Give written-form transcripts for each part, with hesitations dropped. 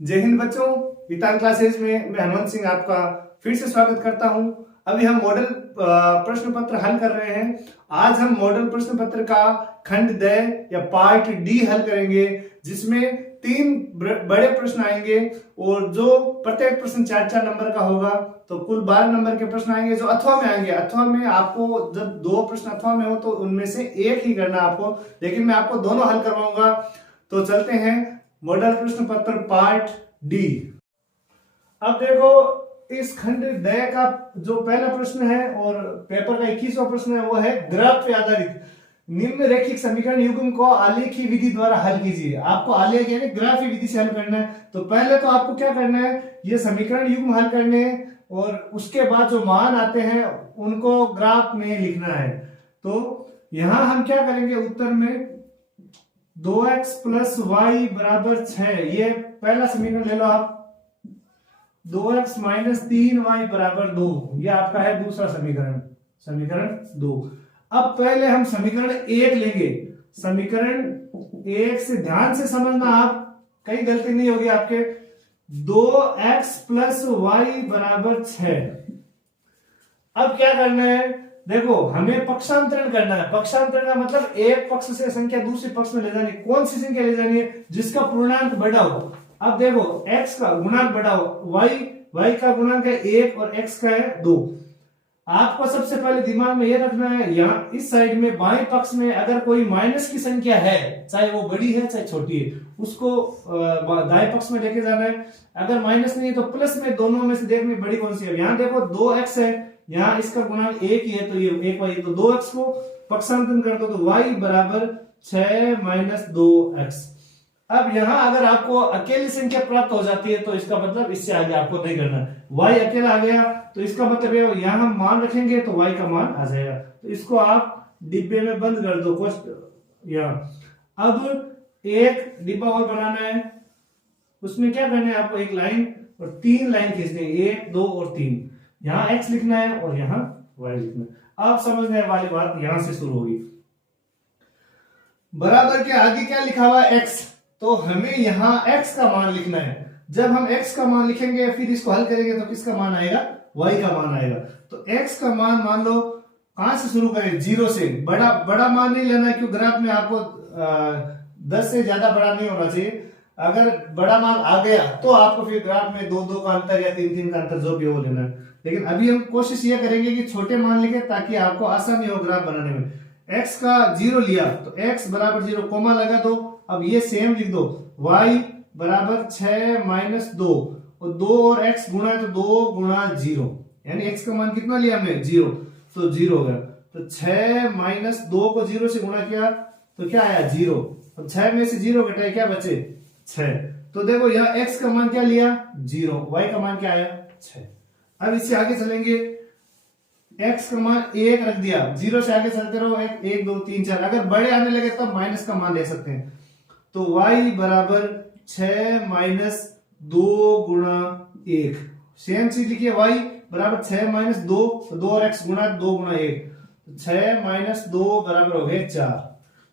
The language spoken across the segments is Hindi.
जय हिंद बच्चों, वितान क्लासेस में मैं हनुमंत सिंह आपका फिर से स्वागत करता हूं। अभी हम मॉडल प्रश्न पत्र हल कर रहे हैं। आज हम मॉडल प्रश्न पत्र का खंड द या पार्ट डी हल करेंगे, जिसमें 3 बड़े प्रश्न आएंगे और जो प्रत्येक प्रश्न 4-4 नंबर का होगा, तो कुल 12 नंबर के प्रश्न आएंगे जो अथवा में आएंगे। अथवा में आपको जब 2 प्रश्न अथवा में हो तो उनमें से एक ही करना आपको, लेकिन मैं आपको दोनों हल करवाऊंगा। तो चलते हैं मॉडल प्रश्न पत्र पार्ट डी। अब देखो, इस खंड द का जो पहला प्रश्न है और पेपर का 21वां प्रश्न है, वो है ग्राफ पे आधारित निम्न रैखिक समीकरण युग्म को आलेखी विधि द्वारा हल कीजिए। आपको आलेख यानी ग्राफी विधि से हल करना है। तो पहले तो आपको क्या करना है, ये समीकरण युग्म हल करने हैं और उसके बाद जो मान आते हैं उनको ग्राफ में लिखना है। तो यहां हम क्या करेंगे, उत्तर में 2x प्लस वाई बराबर 6, ये पहला समीकरण ले लो आप। 2x माइनस 3y बराबर 2, ये आपका है दूसरा समीकरण, समीकरण 2। अब पहले हम समीकरण 1 लेंगे। समीकरण 1 से ध्यान से समझना, आप कहीं गलती नहीं होगी आपके। 2x प्लस वाई बराबर 6। अब क्या करना है, देखो हमें पक्षांतरण करना है। पक्षांतरण का मतलब एक पक्ष से संख्या दूसरे पक्ष में ले जानी। कौन सी संख्या ले जानी है, जिसका पूर्णांक बड़ा हो। अब देखो, x का गुणांक बड़ा हो, y का गुणांक है 1 और x का है 2। आपको सबसे पहले दिमाग में यह रखना है, यहाँ इस साइड में बाएं पक्ष में अगर कोई माइनस की संख्या है, चाहे वो बड़ी है चाहे छोटी है, उसको दाएं पक्ष में लेके जाना है। अगर माइनस नहीं है तो प्लस में, दोनों में से देखनी बड़ी कौन सी है। यहाँ देखो 2x है, यहाँ इसका गुणांक 1 ही है, तो ये 1y, तो 2x को पक्षांतरण कर दो तो y बराबर 6 माइनस 2x। अब यहां अगर आपको अकेली संख्या प्राप्त हो जाती है तो इसका मतलब इससे आगे आपको नहीं करना। y अकेला आ गया तो इसका मतलब है यहां हम मान रखेंगे तो y का मान आ जाएगा। तो इसको आप डिब्बे में बंद कर दो यहाँ। अब एक डिब्बा और बनाना है, उसमें क्या करना है आपको, एक लाइन और 3 लाइन खींचनी है, 1 2 और 3। यहाँ x लिखना है और यहाँ y लिखना है। आप समझने वाली बात यहां से शुरू होगी। बराबर के आगे क्या लिखा हुआ है, x, तो हमें यहाँ x का मान लिखना है। जब हम x का मान लिखेंगे फिर इसको हल करेंगे तो किसका मान आएगा, y का मान आएगा। तो x का मान मान लो, कहां से शुरू करें, 0 से। बड़ा मान नहीं लेना है, क्योंकि ग्राफ में आपको 10 से ज्यादा बड़ा नहीं होना चाहिए। अगर बड़ा मान आ गया तो आपको फिर ग्राफ में 2-2 का अंतर या 3-3 का अंतर जो भी हो लेना है। लेकिन अभी हम कोशिश ये करेंगे कि छोटे मान लिखे ताकि आपको आसानी हो ग्राफ बनाने में। x का 0 लिया तो x बराबर 0, कोमा लगा दो। अब ये सेम लिख दो, y बराबर 6 माइनस 2, और 2 और x गुणा है तो 2 गुणा 0, यानी x का मान कितना लिया हमने, 0, तो 0 हो गया। तो 6 माइनस 2 को 0 से गुणा किया तो क्या आया, 0। अब 6 में से 0 घटाए क्या बचे, 6। तो देखो यहाँ x का मान क्या लिया, 0, y का मान क्या आया, 6। अब इससे आगे चलेंगे, x का मान 1 रख दिया, 0 से आगे चलते रहो, 1 2 3 4। अगर बड़े आने लगे तब माइनस का मान ले सकते हैं। तो y बराबर 6 माइनस 2 गुणा 1, सेम चीज लिखिए, y बराबर 6 माइनस 2, 2 और x गुणा 2 गुणा 1, तो 6 माइनस 2 बराबर हो गए 4।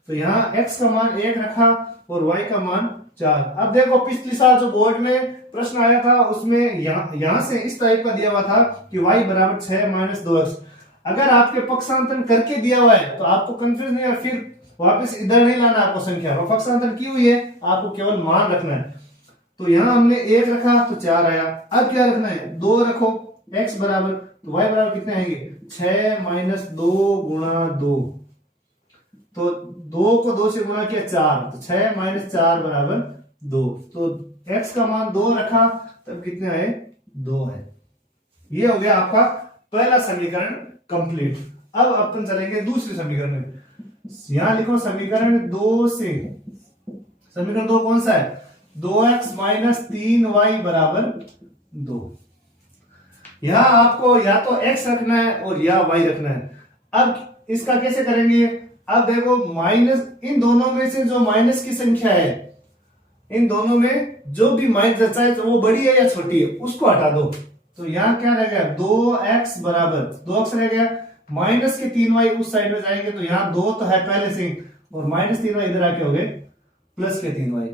तो यहाँ x का मान 1 रखा और y का मान 4। अब देखो, पिछली साल जो बोर्ड में प्रश्न आया था उसमें यहाँ से इस टाइप का दिया हुआ था कि y बराबर 6 माइनस 2x। अगर आपके पक्षांतरण करके दिया हुआ है तो आपको कंफ्यूज नहीं है, फिर वापस इधर नहीं लाना आपको संख्या, पक्षांतरण की हुई है, आपको केवल मान रखना है। तो यहाँ हमने 1 रखा तो 4 आया। अब क्या रखना है, 2 रखो, x बराबर, तो y बराबर कितने आएंगे, 6 माइनस 2 गुणा 2, तो 2 को 2 से गुणा किया 4, तो 6 माइनस 4 बराबर 2। तो x का मान 2 रखा तब कितने आए, 2 है। ये हो गया आपका पहला समीकरण कंप्लीट। अब अपन चलेंगे दूसरे समीकरण में। यहां लिखो समीकरण 2 से, समीकरण 2 कौन सा है, 2x माइनस 3y बराबर 2। यहां आपको या तो x रखना है और या y रखना है। अब इसका कैसे करेंगे, अब देखो माइनस, इन दोनों में से जो माइनस की संख्या है, इन दोनों में जो भी माइनस, चाहे तो वो बड़ी है या छोटी है, उसको हटा दो। तो यहाँ क्या रह गया, 2x बराबर 2x रह गया, माइनस के 3y उस साइड में जाएंगे तो यहाँ 2 तो है पहले से, और माइनस 3y इधर आके हो गए प्लस के 3y।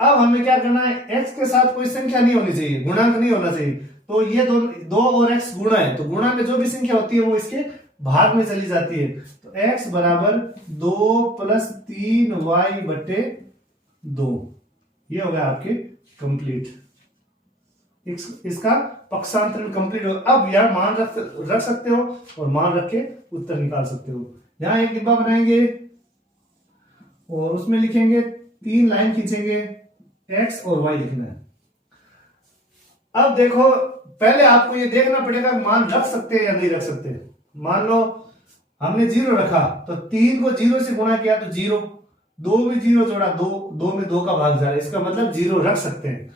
अब हमें क्या करना है, x के साथ कोई संख्या नहीं होनी चाहिए, गुणांक नहीं होना चाहिए। तो ये दो और x गुणा है, तो गुणा में जो भी संख्या होती है वो इसके भाग में चली जाती है। तो x बराबर 2 + 3y बटे 2, ये हो गया आपके कंप्लीट। इसका पक्षांतरण कंप्लीट हो। अब यार मान रख सकते हो और मान रख के उत्तर निकाल सकते हो। यहां एक डिब्बा बनाएंगे और उसमें लिखेंगे 3 लाइन खींचेंगे, x और y लिखना है। अब देखो पहले आपको ये देखना पड़ेगा मान रख सकते हैं या नहीं रख सकते। मान लो हमने 0 रखा तो 3 को 0 से गुणा किया तो 0, 2 में 0 जोड़ा 2, 2 में 2 का भाग जा रहा है, इसका मतलब 0 रख सकते हैं।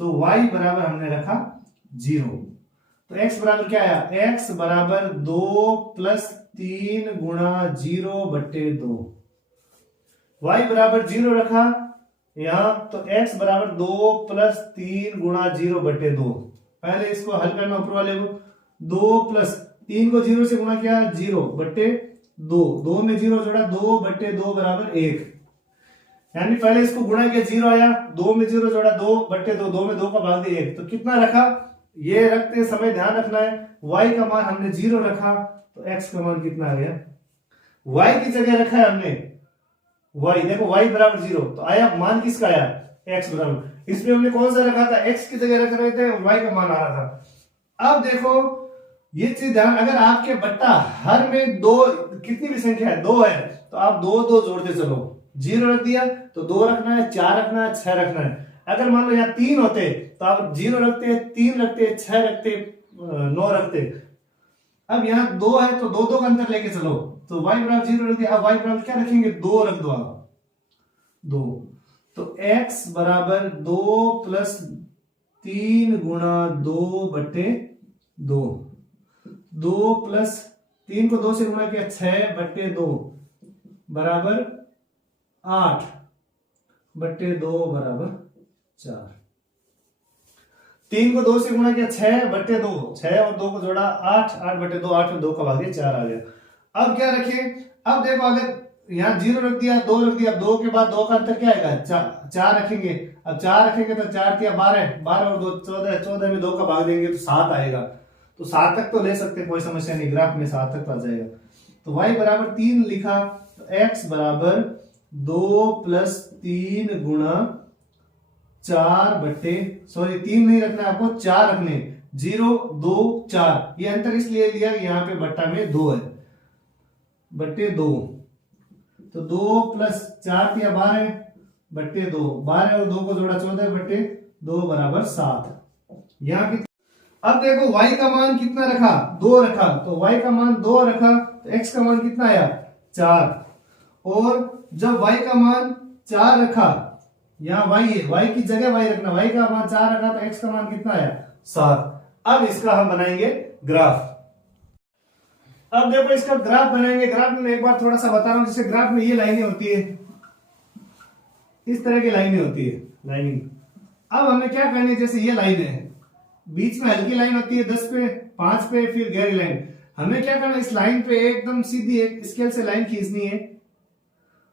तो y बराबर हमने रखा 0। तो x बराबर क्या आया, x बराबर 2 + 3 गुणा 0 बटे 2। y बराबर 0 रखा यहां, तो x बराबर 2 + 3 गुणा 0 बटे 2। पहले इसको हल करना ऊपर वाले को, 2 + 3 को 0 से गुणा किया 0 बटे 2, 2 में 0 जोड़ा 2 बटे 2 बराबर 1। यानी पहले इसको गुणा किया 0 आया, 2 में 0 जोड़ा 2 बटे 2, 2 में 2 का भाग दिया 1। तो कितना रखा, ये रखते समय ध्यान रखना है y का मान हमने 0 रखा तो x का मान कितना आ गया, y की जगह रखा है हमने y, देखो y बराबर 0 तो आया मान किसका आया, x बराबर। इसमें हमने कौन सा रखा था, x की जगह रख रहे थे, y का मान आ रहा था। अब देखो ये चीज ध्यान, अगर आपके बट्टा हर में 2 कितनी भी संख्या है 2 है तो आप 2 2 जोड़ते चलो। 0 रख दिया तो 2 रखना है, 4 रखना है, 6 रखना है। अगर मान लो यहाँ 3 होते तो आप 0 रखते, 3 रखते, 6 रखते, 9 रखते। अब यहाँ 2 है तो 2 2 का अंतर लेके चलो, तो y बराबर 0 रख दिया। अब y बराबर क्या रखेंगे, 2 रख दो आप, 2। तो x बराबर 2 + 3 गुणा 2 बटे 2, 2 + 3 को 2 से गुणा किया 6 बटे 2 बराबर 8 बटे 2 बराबर 4। 3 को 2 से गुणा किया 6 बटे 2, 6 और 2 को जोड़ा 8, 8 बटे 2, 8 में 2 का भाग 4 आ गया। अब क्या रखें, अब देखो अगर यहाँ 0 रख दिया, 2 रख दिया, 2 के बाद 2 का अंतर क्या आएगा, 4 रखेंगे। अब 4 रखेंगे तो 4 किया 12, 12 और 2 14, 14 में 2 का भाग देंगे तो 7 आएगा। तो 7 तक तो ले सकते, कोई समस्या नहीं, ग्राफ में 7 तक आ जाएगा। तो y बराबर 3 लिखा, तो x बराबर 2 + 3 गुणा 4 बटे, सॉरी 3 नहीं रखना आपको, 4 रखने, 0 2 4। ये अंतर इसलिए लिया यहाँ पे बट्टा में 2 है, बटे 2। तो 2 + 4 किया 12 बटे 2, 12 और 2 को जोड़ा 14 बटे 2 बराबर 7। यहाँ की अब देखो y का मान कितना रखा, 2 रखा, तो y का मान 2 रखा तो x का मान कितना आया, 4। और जब y का मान 4 रखा, यहाँ y है, y की जगह y रखना, y का मान 4 रखा तो x का मान कितना आया, 7। अब इसका हम बनाएंगे ग्राफ। अब देखो इसका ग्राफ बनाएंगे। ग्राफ में एक बार थोड़ा सा बता रहा हूं, जैसे ग्राफ में ये लाइनें होती है, इस तरह की लाइनें होती है, लाइनिंग। अब हमें क्या करना है, जैसे ये लाइन है, बीच में हल्की लाइन होती है 10 पे, 5 पे, फिर गहरी लाइन। हमें क्या करना है, इस लाइन पे एकदम सीधी एक स्केल से लाइन खींचनी है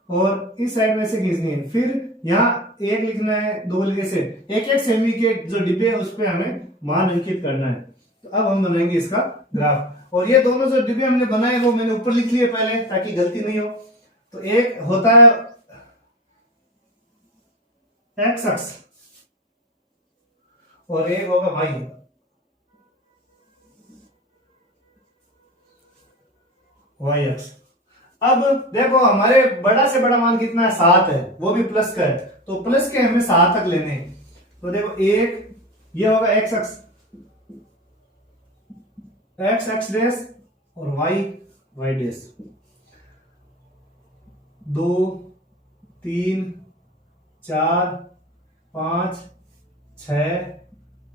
और इस साइड में से खींचनी है। फिर यहाँ 1 लिखना है, 2 लिखे से, एक एक सेमी के जो डिब्बे है उस पर हमें मान अंकित करना है। तो अब हम बनाएंगे इसका ग्राफ। और ये दोनों जो डिब्बे हमने बनाए वो मैंने ऊपर लिख लिए पहले, ताकि गलती नहीं हो। तो एक होता है x अक्ष और एक होगा y अक्ष। अब देखो हमारे बड़ा से बड़ा मान कितना है, 7 है, वो भी प्लस का है, तो प्लस के हमें 7 तक लेने हैं। तो देखो एक ये होगा x अक्ष, x डैश और y डैश। 2 3 4 5 6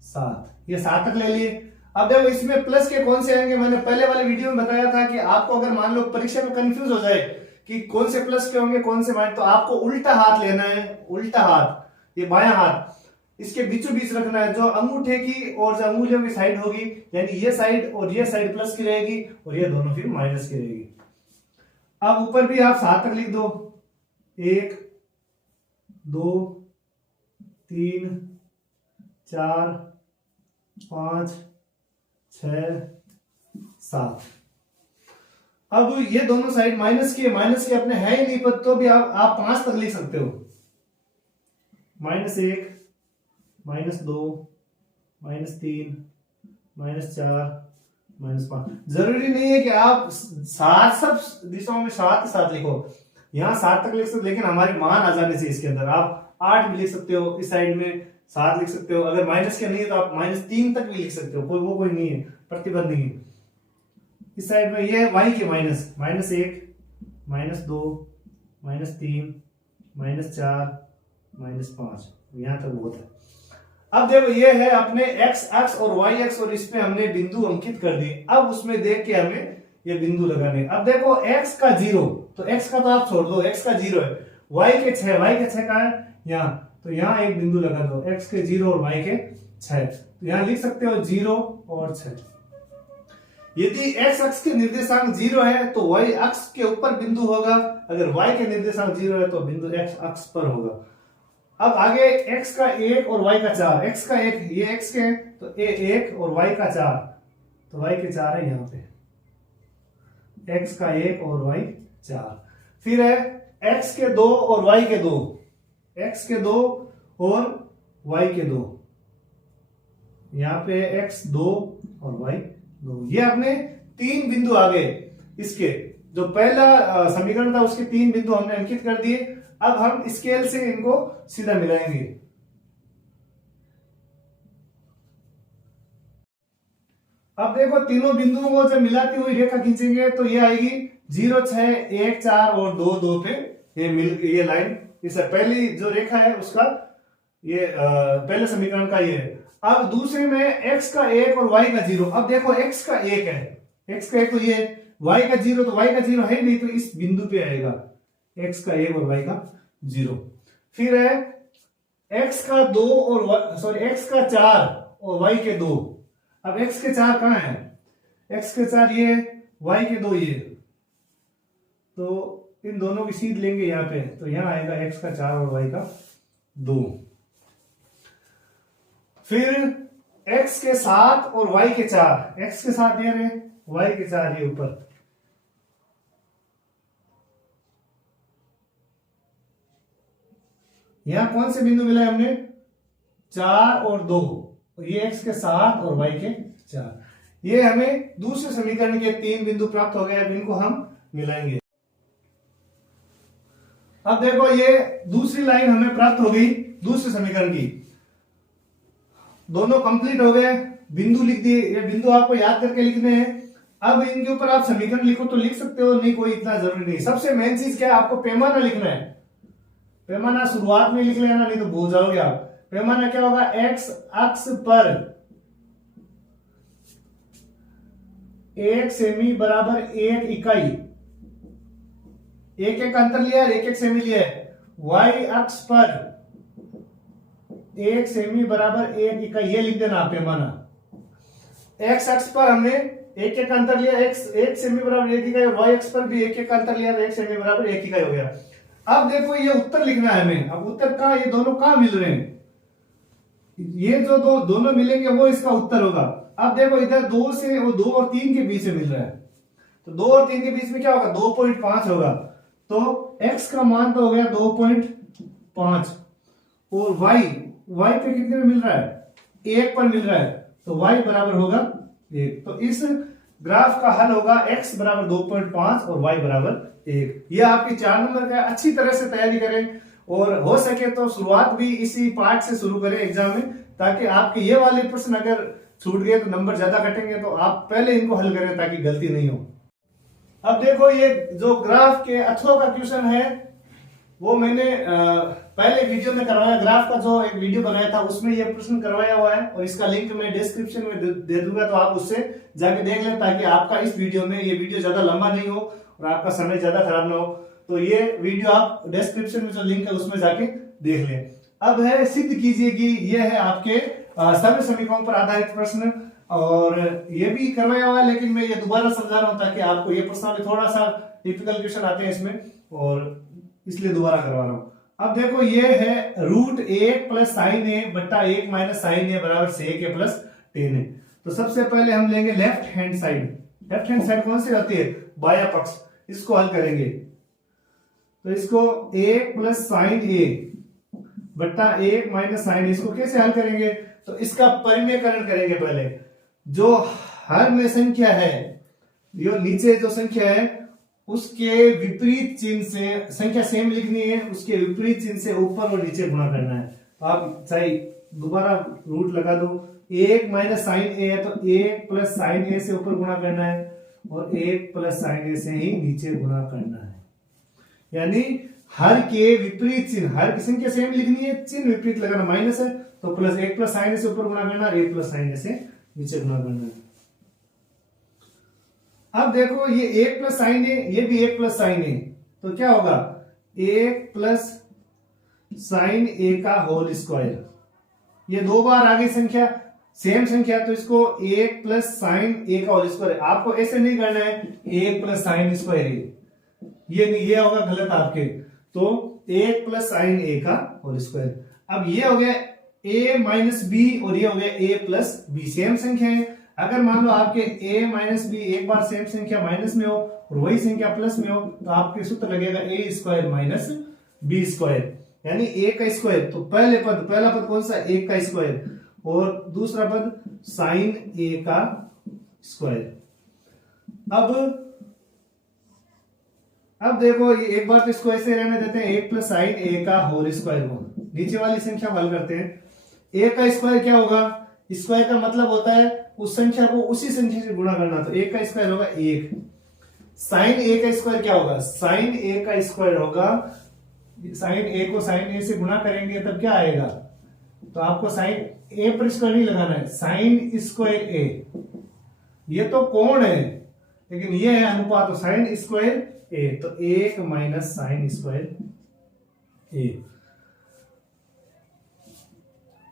7, ये 7 तक ले लिए। अब देखो इसमें प्लस के कौन से आएंगे, मैंने पहले वाले वीडियो में बताया था कि आपको अगर मान लो परीक्षा में कंफ्यूज हो जाए कि कौन से प्लस के होंगे कौन से माइनस, तो आपको उल्टा हाथ लेना है, उल्टा हाथ, ये बायां हाथ इसके बीचों बीच रखना है। जो अंगूठे की और जो अंगुलियों की साइड होगी, यानी ये साइड और ये साइड प्लस की रहेगी और ये दोनों फिर माइनस की रहेगी। अब ऊपर भी आप 7 तक लिख दो, 1 2 3 4 5 6 7। अब ये दोनों साइड माइनस के अपने है ही नहीं, पर तो भी आप 5 तक लिख सकते हो। -1 -2 -3 -4 -5। जरूरी नहीं है कि आप 7 सब दिशाओं में 7 लिखो, यहाँ 7 तक लिख सकते हो, लेकिन हमारी मान आ जाने से इसके अंदर आप 8 भी लिख सकते हो, इस साइड में 7 लिख सकते हो। अगर माइनस के नहीं है तो आप -3 तक भी लिख सकते हो, कोई नहीं है, प्रतिबंध नहीं है। इस साइड में ये y के -1 -2 -3 -4 -5, यहां तक बहुत है। अब देखो ये है अपने x अक्ष और y अक्ष, और इस पे हमने बिंदु अंकित कर दिए। अब उसमें देख के हमें ये बिंदु लगाने। अब देखो x का 0, तो x का तो आप छोड़ दो, x का 0 है, y के 6 का है यहाँ, तो यहाँ एक बिंदु लगा दो, x के 0 और y के 6, तो यहाँ लिख सकते हो 0 और 6। यदि x अक्ष के निर्देशांक 0 है तो y अक्ष के ऊपर बिंदु होगा, अगर y के निर्देशांक 0 है तो बिंदु x अक्ष पर होगा। अब आगे x का 1 और y का 4, x का 1 ये x के तो a1 और y का 4, तो y के 4 है यहाँ पे, x का 1 और y 4। फिर है x के 2 और y के 2, x के 2 और y के 2, यहाँ पे x 2 और y 2। ये अपने 3 बिंदु आ गए। इसके जो पहला समीकरण था उसके 3 बिंदु हमने अंकित कर दिए। अब हम स्केल से इनको सीधा मिलाएंगे। अब देखो तीनों बिंदुओं को जब मिलाती हुई रेखा खींचेंगे तो ये आएगी 0 6 1 4 और 2 2 पे ये लाइन, इस पहली जो रेखा है उसका ये पहले समीकरण का ये है। अब दूसरे में x का 1 और y का 0। अब देखो x का 1 है, x का 1 तो ये, y का 0 तो y का 0 है नहीं, तो इस बिंदु पे आएगा x का 1 और y का 0। फिर है x का 2 और x का 4 और y के 2। अब x के 4 कहाँ है, x के 4 ये, y के 2 ये, तो इन दोनों की सीध लेंगे यहाँ पे, तो यहाँ आएगा x का 4 और y का 2। फिर x के 7 और y के 4, x के 7 ये रहे, y के 4 ये ऊपर। यहां कौन से बिंदु मिला है हमने, 4 और 2, ये x के 7 और y के 4। ये हमें दूसरे समीकरण के 3 बिंदु प्राप्त हो गए। अब इनको हम मिलाएंगे। अब देखो ये दूसरी लाइन हमें प्राप्त हो गई दूसरे समीकरण की, दोनों कंप्लीट हो गए, बिंदु लिख दिए। ये बिंदु आपको याद करके लिखने हैं। अब इनके ऊपर आप समीकरण लिखो तो लिख सकते हो, नहीं कोई इतना जरूरी नहीं। सबसे मेन चीज क्या है, आपको पैमाना लिखना है। पैमाना शुरुआत में लिख लेना, नहीं तो भूल जाओगे आप। पैमाना क्या होगा, x अक्ष पर 1 सेमी बराबर 1 इकाई, एक एक अंतर लिया है, 1 सेमी लिया है। y अक्ष पर 1 सेमी बराबर 1 इकाई, ये लिख देना पैमाना। x अक्ष पर हमने एक एक अंतर लिया, 1 सेमी बराबर 1 इकाई, और y अक्ष पर भी एक एक अंतर लिया, 1 सेमी बराबर 1 इकाई हो गया। अब देखो ये उत्तर लिखना है हमें। अब उत्तर कहां, ये दोनों कहां मिल रहे हैं, ये जो दोनों मिलेंगे वो इसका उत्तर होगा। अब देखो इधर 2 से और 2 और 3 के बीच में मिल रहा है, तो 2 और 3 के बीच में क्या होगा, 2.5 होगा। तो x का मान तो हो गया 2.5, और y पे कितने में मिल रहा है, 1 पर मिल रहा है, तो y बराबर होगा 1। तो इस ग्राफ का हल होगा x बराबर 2.5 और y बराबर 1। यह आपकी 4 नंबर का। अच्छी तरह से तैयारी करें, और हो सके तो शुरुआत भी इसी पार्ट से शुरू करें एग्जाम में, ताकि आपके ये वाले प्रश्न अगर छूट गए तो नंबर ज्यादा कटेंगे, तो आप पहले इनको हल करें ताकि गलती नहीं हो। अब देखो ये जो ग्राफ के अथवा का क्वेश्चन है वो मैंने पहले वीडियो में करवाया, ग्राफ का जो एक वीडियो बनाया था उसमें ये प्रश्न करवाया हुआ है, और इसका लिंक मैं डिस्क्रिप्शन में दे दूंगा, तो आप उससे जाके देख लें, ताकि आपका इस वीडियो में ये वीडियो ज्यादा लंबा नहीं हो और आपका समय ज्यादा खराब ना हो। तो ये वीडियो आप डिस्क्रिप्शन में जो लिंक है उसमें जाके देख लें। अब है सिद्ध कीजिए कि ये है आपके सर्व समीकरणों पर आधारित प्रश्न, और ये भी करवाया हुआ है, लेकिन मैं ये दोबारा समझा रहा हूं ताकि आपको ये प्रश्न थोड़ा सा टिपिकल क्वेश्चन आते हैं इसमें, और इसलिए दोबारा करवा रहा हूं। अब देखो ये है रूट 1 प्लस साइन ए बट्टा 1 माइनस साइन ए बराबर सेक ए प्लस टेन ए। तो सबसे पहले हम लेंगे left hand side. Left hand side कौन सी होती है? बाया पक्ष। इसको हल करेंगे तो इसको 1 प्लस साइन ए बट्टा 1 माइनस साइन, इसको कैसे हल करेंगे? तो इसका परिमेयकरण करेंगे पहले। जो हर में संख्या है, जो नीचे जो संख्या है उसके विपरीत चिन्ह से, संख्या सेम लिखनी है, उसके विपरीत चिन्ह से ऊपर और नीचे गुणा करना है। आप चाहे दोबारा रूट लगा दो, 1 माइनस साइन ए है तो 1 प्लस साइन ए से ऊपर गुणा करना है और 1 प्लस साइन ए से ही नीचे गुणा करना है। यानी हर के विपरीत चिन्ह, हर की संख्या सेम लिखनी है, चिन्ह विपरीत लगाना, माइनस है तो प्लस 1 प्लस साइन ए से ऊपर गुणा करना, 1 प्लस साइन ए से नीचे गुणा करना है। अब देखो ये 1 प्लस साइन ए, ये भी 1 प्लस साइन ए, तो क्या होगा? 1 प्लस साइन ए का होल स्क्वायर। ये दो बार आ गई संख्या, सेम संख्या, तो इसको 1 प्लस साइन ए का होल स्क्वायर। आपको ऐसे नहीं करना है 1 प्लस साइन स्क्वायर ए, ये होगा गलत आपके। तो 1 प्लस साइन ए का होल स्क्वायर। अब ये हो गया a माइनस बी और ये हो गया a प्लस बी, सेम संख्या है। अगर मान लो आपके a माइनस बी एक बार सेम संख्या माइनस में हो और वही संख्या प्लस में हो, तो आपके सूत्र लगेगा a square minus b square, यानी a का स्क्वायर। तो पहला पद कौन सा? 1 का स्क्वायर और दूसरा पद साइन a का स्क्वायर। अब देखो ये एक बार तो इसको ऐसे रहने देते हैं, 1 प्लस साइन ए का होल स्क्वायर को। नीचे वाली संख्या को हल करते हैं। ए का स्क्वायर क्या होगा? स्क्वायर का मतलब होता है उस संख्या को उसी संख्या से गुणा करना, तो 1 का स्क्वायर होगा 1। साइन ए का स्क्वायर क्या होगा? साइन ए का स्क्वायर होगा, साइन ए को साइन ए से गुणा करेंगे तब क्या आएगा? तो आपको साइन ए पर स्क्वायर नहीं लगाना है, साइन स्क्वायर ए। ये तो कोण है लेकिन ये है अनुपात, तो साइन स्क्वायर ए, तो 1 माइनस साइन स्क्वायर ए।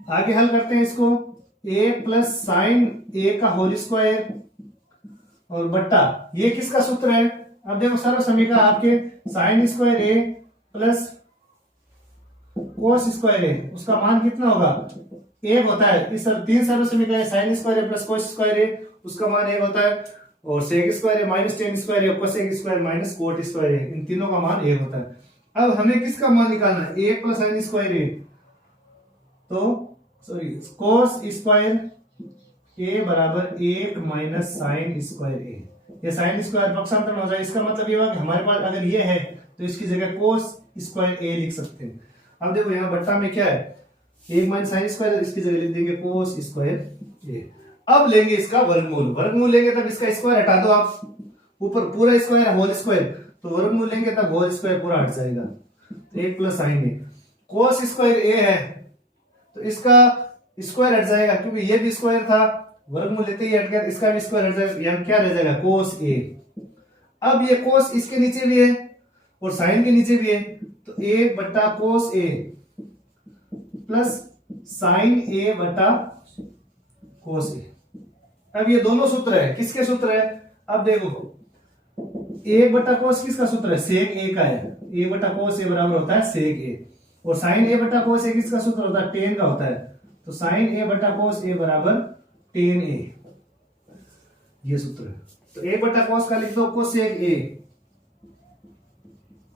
आगे हल करते हैं इसको, 1 प्लस साइन ए का होल स्क्वायर और बट्टा, ये किसका सूत्र है? अब देखो सर्व समीकरण आपके sign square A plus cos square A, उसका मान कितना होगा? 1 होता है। इस तीन सर्व समीकरण है, sine square A plus cos square A, उसका मान 1 होता है, और sec square A minus tan square A, cosec square minus cot square A, इन तीनों का मान 1 होता है। अब हमें किसका मान निकालना है? 1 प्लस साइन स्क्वायर ए, तो सॉरी कोस स्क्वायर ए बराबर 1 माइनस साइन स्क्वायर ए। ये साइन स्क्वायर पक्षांतर में हो जाए, इसका मतलब ये हुआ कि हमारे पास अगर ये है तो इसकी जगह कोस स्क्वायर ए लिख सकते हैं। अब देखो यहाँ बट्टा में क्या है? 1 माइनस साइन स्क्वायर, इसकी जगह लिख देंगे कोस स्क्वायर ए। अब लेंगे इसका वर्गमूल, वर्गमूल लेंगे तब इसका स्क्वायर हटा दो आप, ऊपर पूरा स्क्वायर है होल स्क्वायर, तो वर्गमूल लेंगे तब होल स्क्वायर पूरा हट जाएगा। तो 1 प्लस साइन ए, कोस स्क्वायर ए है तो इसका स्क्वायर हट जाएगा क्योंकि ये भी स्क्वायर था, वर्गमूल लेते ही हट गया, इसका भी स्क्वायर हट जाएगा, यहाँ क्या रह जाएगा? कोस ए। अब ये कोस इसके नीचे भी है और साइन के नीचे भी है, तो 1 बट्टा कोस ए प्लस साइन ए बट्टा कोस ए। अब ये दोनों सूत्र है, किसके सूत्र है? अब देखो 1 बट्टा कोस किसका सूत्र है? सेक ए का है। 1 बट्टा कोस ए बराबर होता है सेक ए, और साइन ए बट्टा कोस ए किसका सूत्र होता है? टेन का होता है, तो साइन ए बट्टा कोस ए बराबर टेन ए, ये सूत्र है। तो 1 बट्टा कोस का लिख दो कोसेक ए,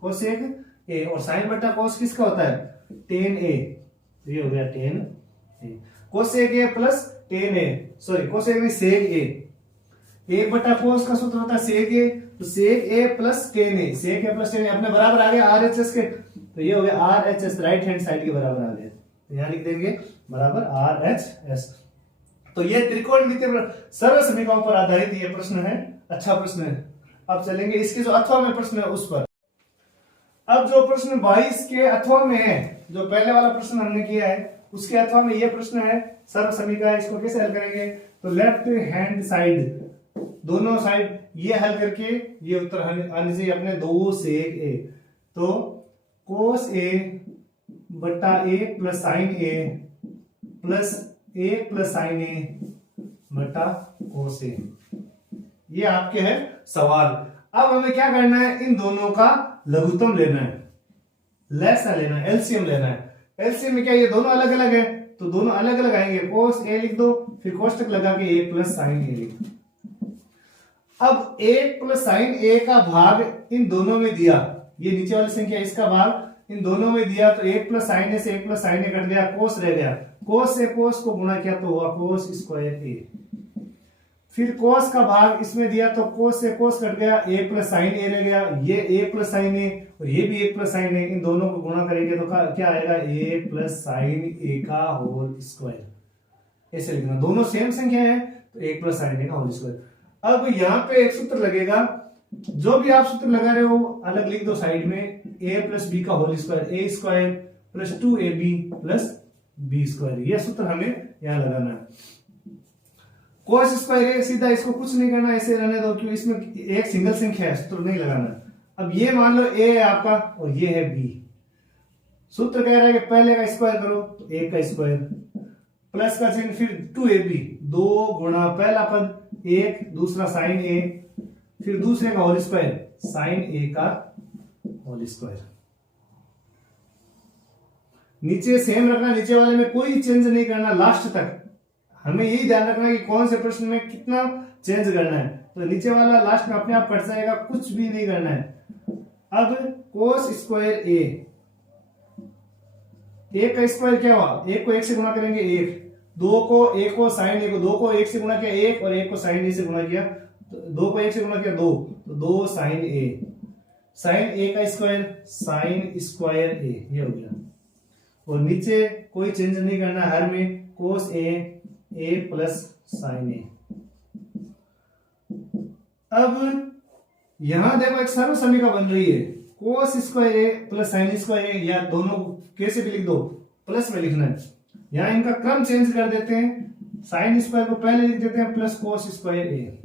कोसेक ए, और साइन बट्टा कोस किसका होता है? टेन ए, ये हो गया टेन ए। कोसेक ए प्लस टेन ए, सॉरी कोसेक नहीं सेक ए, 1 बट्टा कोस का सूत्र होता है सेक ए, तो सेक ए प्लस टेन ए, सेक ए प्लस टेन ए अपने बराबर आ गया आरएचएस के, तो ये हो गया आरएचएस, राइट हैंड साइड के बराबर आ गया, तो यहां लिख देंगे बराबर आरएचएस। तो ये त्रिकोणमितीय सर्व समीकरणों पर आधारित ये प्रश्न है, अच्छा प्रश्न है। अब चलेंगे इसके जो अथवा में प्रश्न है उस पर। अब जो प्रश्न 22 के अथवा में है, जो पहले वाला प्रश्न हमने किया है उसके अथवा में ये प्रश्न है सर्व समीकरण, इसको कैसे हल करेंगे? तो लेफ्ट हैंड साइड, दोनों साइड ये हल करके ये उत्तर आने चाहिए अपने 2 सेक ए, तो कोस ए बट्टा 1 प्लस साइन ए प्लस 1 प्लस साइन ए बट्टा कोस ए, ये आपके है सवाल। अब हमें क्या करना है? इन दोनों का लघुत्तम लेना है। लसा लेना है, एलसीएम लेना है। एलसीएम में क्या ये दोनों अलग अलग है, तो दोनों अलग अलग आएंगे, कोस ए लिख दो, फिर कोष्टक लगा के ए प्लस साइन ए लिख दो। अब a प्लस साइन ए का भाग इन दोनों में दिया, ये नीचे वाली संख्या इसका भाग इन दोनों में दिया, तो एक प्लस साइन ए से एक प्लस साइन ए कट गया, कोस रह गया, कोस से कोस को गुणा किया तो हुआ कोस स्क्वायर ए। फिर कोस का भाग इसमें दिया तो कोस से कोस कट गया, ए प्लस साइन ए रह गया, ये ए प्लस साइन ए और ये भी ए प्लस साइन ए, इन दोनों को गुणा करेंगे तो क्या आएगा, ए प्लस साइन ए का होल स्क्वायर। ऐसे लिखना, दोनों सेम संख्या है तो ए प्लस साइन ए का होल स्क्वायर। अब यहाँ पे एक सूत्र लगेगा, जो भी आप सूत्र लगा रहे हो अलग लिख दो साइड में, a प्लस बी का whole square, A square plus 2ab plus B square, यह सूत्र हमें यहाँ लगाना है। कोस स्क्वायर ए सीधा इसको कुछ नहीं करना, ऐसे रहने दो, क्यों इसमें एक सिंगल संख्या है, सूत्र नहीं लगाना। अब ये मान लो a है आपका और ये है b, सूत्र कह रहा है कि पहले का स्क्वायर करो तो a का स्क्वायर प्लस का चिन्ह, फिर 2ab, 2 गुणा पहला पद 1, दूसरा साइन ए, फिर दूसरे का होल स्क्वायर साइन ए का होल स्क्वायर। नीचे सेम रखना, नीचे वाले में कोई चेंज नहीं करना लास्ट तक, हमें यही ध्यान रखना है कि कौन से प्रश्न में कितना चेंज करना है, तो नीचे वाला लास्ट में अपने आप कट जाएगा, कुछ भी नहीं करना है। अब कोस स्क्वायर ए, एक का स्क्वायर क्या हुआ, एक को एक से गुणा करेंगे 1, दो को एक को साइन ए को, दो को एक से गुणा किया 1 और एक को साइन ए से गुणा किया, दो को एक से गुणा किया 2, तो 2 साइन ए, साइन ए का स्क्वायर साइन स्क्वायर ए, ये हो गया। और नीचे कोई चेंज नहीं करना, हर में कोस ए प्लस साइन ए। अब यहां देखो एक सरल समीकरण बन रही है, कोस square A plus sign square ए, या दोनों कैसे भी लिख दो, प्लस में लिखना है। यहां इनका क्रम चेंज कर देते हैं, साइन स्क्वायर को पहले लिख देते हैं प्लस कोस स्क्वायर ए।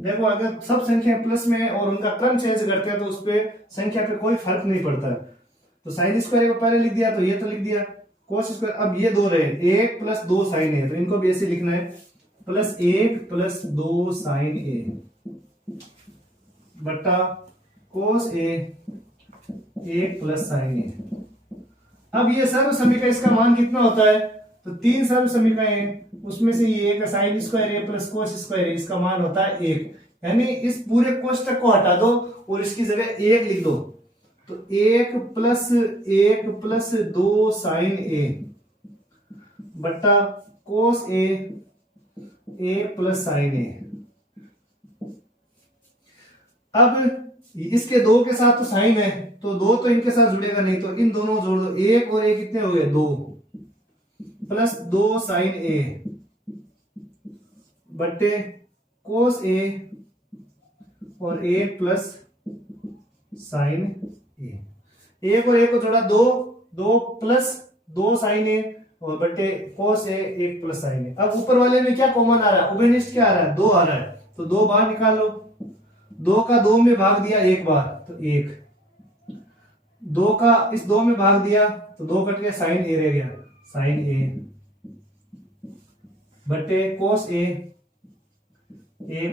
देखो अगर सब संख्या प्लस में है और उनका क्रम चेंज करते हैं तो उस पे संख्या पे कोई फर्क नहीं पड़ता है। तो साइन स्क्वायर को पहले लिख दिया तो ये तो लिख दिया, कोस स्क्वायर, अब ये 2 रहे, 1 प्लस 2 साइन ए, तो इनको भी ऐसे लिखना है, प्लस 1 प्लस 2 साइन ए बट्टा कोस ए 1 प्लस साइन ए। अब ये सर्व समीकरण, इसका मान कितना होता है, तो 3 सर्व समीकरण है, उसमें से ये एक sign square A plus cos square ए, इसका मान होता है 1, यानी इस पूरे कोष्टक को हटा दो और इसकी जगह 1 लिख दो, तो 1 प्लस 2 साइन ए बट्टा कोस ए प्लस साइन ए। अब इसके 2 के साथ तो साइन है, तो 2 तो इनके साथ जुड़ेगा नहीं, तो इन दोनों जोड़ दो, 1 और 1 कितने हो गए 2, प्लस 2 साइन ए बट्टे कोस ए और ए प्लस साइन ए। 1 और 1 को जोड़ा 2 प्लस 2 साइन ए और बट्टे कोस ए 1 प्लस साइन ए। अब ऊपर वाले में क्या कॉमन आ रहा है, उभयनिष्ठ क्या आ रहा है, 2 आ रहा है, तो 2 बाहर निकाल लो, 2 का 2 में भाग दिया 1 बार तो 1, 2 का इस 2 में भाग दिया तो 2 कट गया, साइन ए रह गया, साइन ए बट्टे कोस ए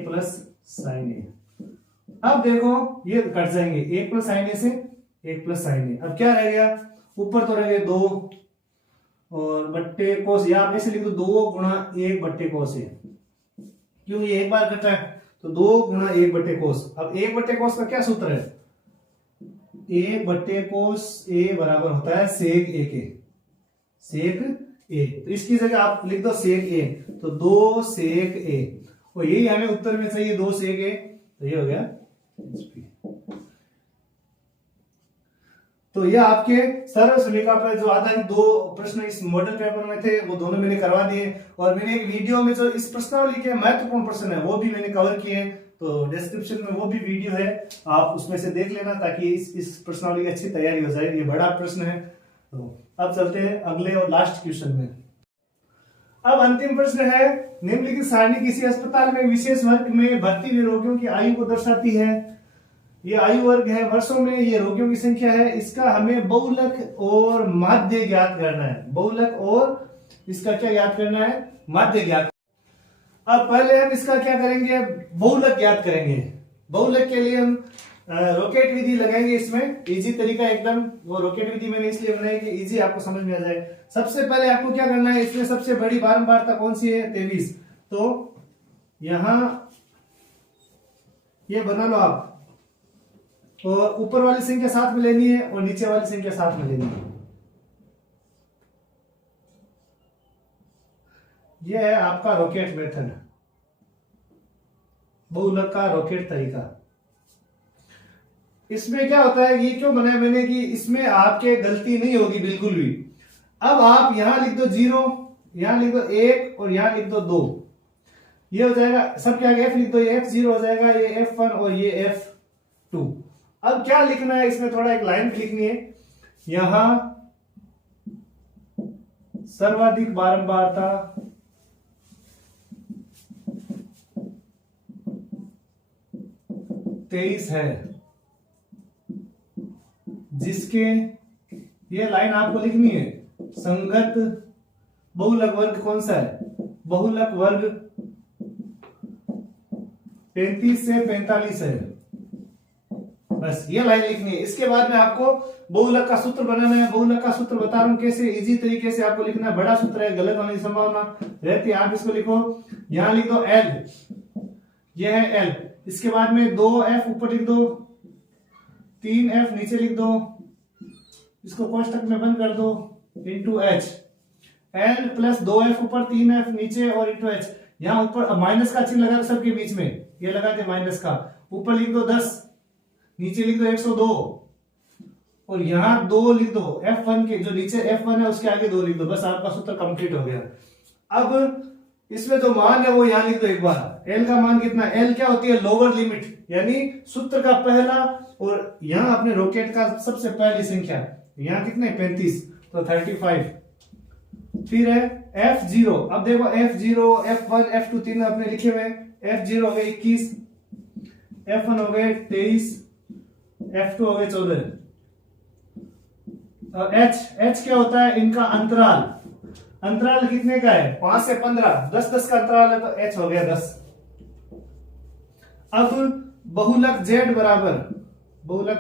प्लस साइन ए। अब देखो ये कट जाएंगे, 1 प्लस साइन ए से 1 प्लस साइन ए। अब क्या रह गया, ऊपर तो रह गए 2 और बट्टे कोस, या आप ऐसे लिख दो 2 गुणा 1 बट्टे कोस ए, क्योंकि ये एक बार कटा है, तो 2 गुणा 1 बट्टे कोस। अब 1 बट्टे कोस का क्या सूत्र है, 1 बट्टे कोस ए बराबर होता है सेक ए के, सेक ए, तो इसकी जगह आप लिख दो सेक ए, तो 2 सेक ए, और यही हमें उत्तर में चाहिए 2 सेक ए, तो ये हो गया। तो यह आपके सर्व समीकरण पर जो आधारित 2 प्रश्न इस मॉडल पेपर में थे वो दोनों मैंने करवा दिए, और मैंने एक वीडियो में जो इस प्रश्नावली के महत्वपूर्ण प्रश्न है वो भी मैंने कवर किए हैं, तो डिस्क्रिप्शन में वो भी वीडियो है, आप उसमें से देख लेना ताकि इस प्रश्नावली की अच्छी तैयारी हो जाए। ये बड़ा प्रश्न है। तो अब चलते हैं अगले और लास्ट क्वेश्चन में। अब अंतिम प्रश्न है, निम्नलिखित सारणी किसी अस्पताल में विशेष वर्ग में भर्ती हुए रोगियों की आयु को दर्शाती है। ये आयु वर्ग है, वर्षों में ये रोगियों की संख्या है, इसका हमें बहुलक और माध्य ज्ञात करना है। बहुलक और इसका क्या ज्ञात करना है, माध्य ज्ञात। अब पहले हम इसका क्या करेंगे, बहुलक ज्ञात करेंगे। बहुलक के लिए हम रॉकेट विधि लगाएंगे इसमें, इजी तरीका एकदम। वो रॉकेट विधि मैंने इसलिए बनाई कि इजी आपको समझ में आ जाए। सबसे पहले आपको क्या करना है, इसमें सबसे बड़ी बारंबारता कौन सी है, 23। तो यहां ये बना लो आप, और ऊपर वाली संख्या साथ में लेनी है और नीचे वाली संख्या साथ में लेनी है। यह है आपका रॉकेट मेथड, बहुलक का रॉकेट तरीका। इसमें क्या होता है, ये क्यों बनाया मैंने कि इसमें आपके गलती नहीं होगी बिल्कुल भी। अब आप यहां लिख दो 0, यहां लिख दो 1 और यहां लिख दो 2, ये हो जाएगा सब क्या f लिख दो, ये f0 हो जाएगा, ये f1 और ये f2। अब क्या लिखना है इसमें, थोड़ा एक लाइन लिखनी है, यहां सर्वाधिक बारंबारता 23 है, जिसके, ये लाइन आपको लिखनी है, संगत बहुलक वर्ग कौन सा है, बहुलक वर्ग 35 से 45 है। बस ये लाइन लिखनी है। इसके बाद में आपको बहुलक का सूत्र बनाना है। बहुलक का सूत्र बता रहा हूं कैसे, इजी तरीके से आपको लिखना है। बड़ा सूत्र है, गलत होने की संभावना रहती है। आप इसको लिखो, यहां लिख दो L, यह है L। इसके बाद में 2f ऊपर लिख दो, 3f नीचे लिख दो, इसको कोष्टक में बंद कर दो, into h। L plus 2f ऊपर, 3f नीचे और इंटू h। यहां ऊपर माइनस का चिन्ह लगा दो सबके बीच में, ये लगा दे माइनस का। ऊपर लिख दो 10, नीचे लिख दो 102 और यहां 2 लिख दो। f1 के जो नीचे f1 है उसके आगे 2 लिख दो। बस आपका सूत्र कंप्लीट हो गया। अब इसमें जो मान है वो यहां लिख दो एक बार। L का मान कितना, L क्या होती है, लोअर लिमिट, यानी सूत्र का पहला, और यहां अपने रॉकेट का सबसे पहली संख्या, यहां कितने 35, तो 35। फिर है f0। अब देखो f0, f1, f2 तीन अपने लिखे हुए हैं। f0 हो गए 21, f1 हो गए 23, f2 हो गए 14। h क्या होता है, इनका अंतराल। अंतराल कितने का है, 5 से 15, 10-10 का अंतराल है, तो h हो गया 10। अब बहुलक z बराबर बहुलक,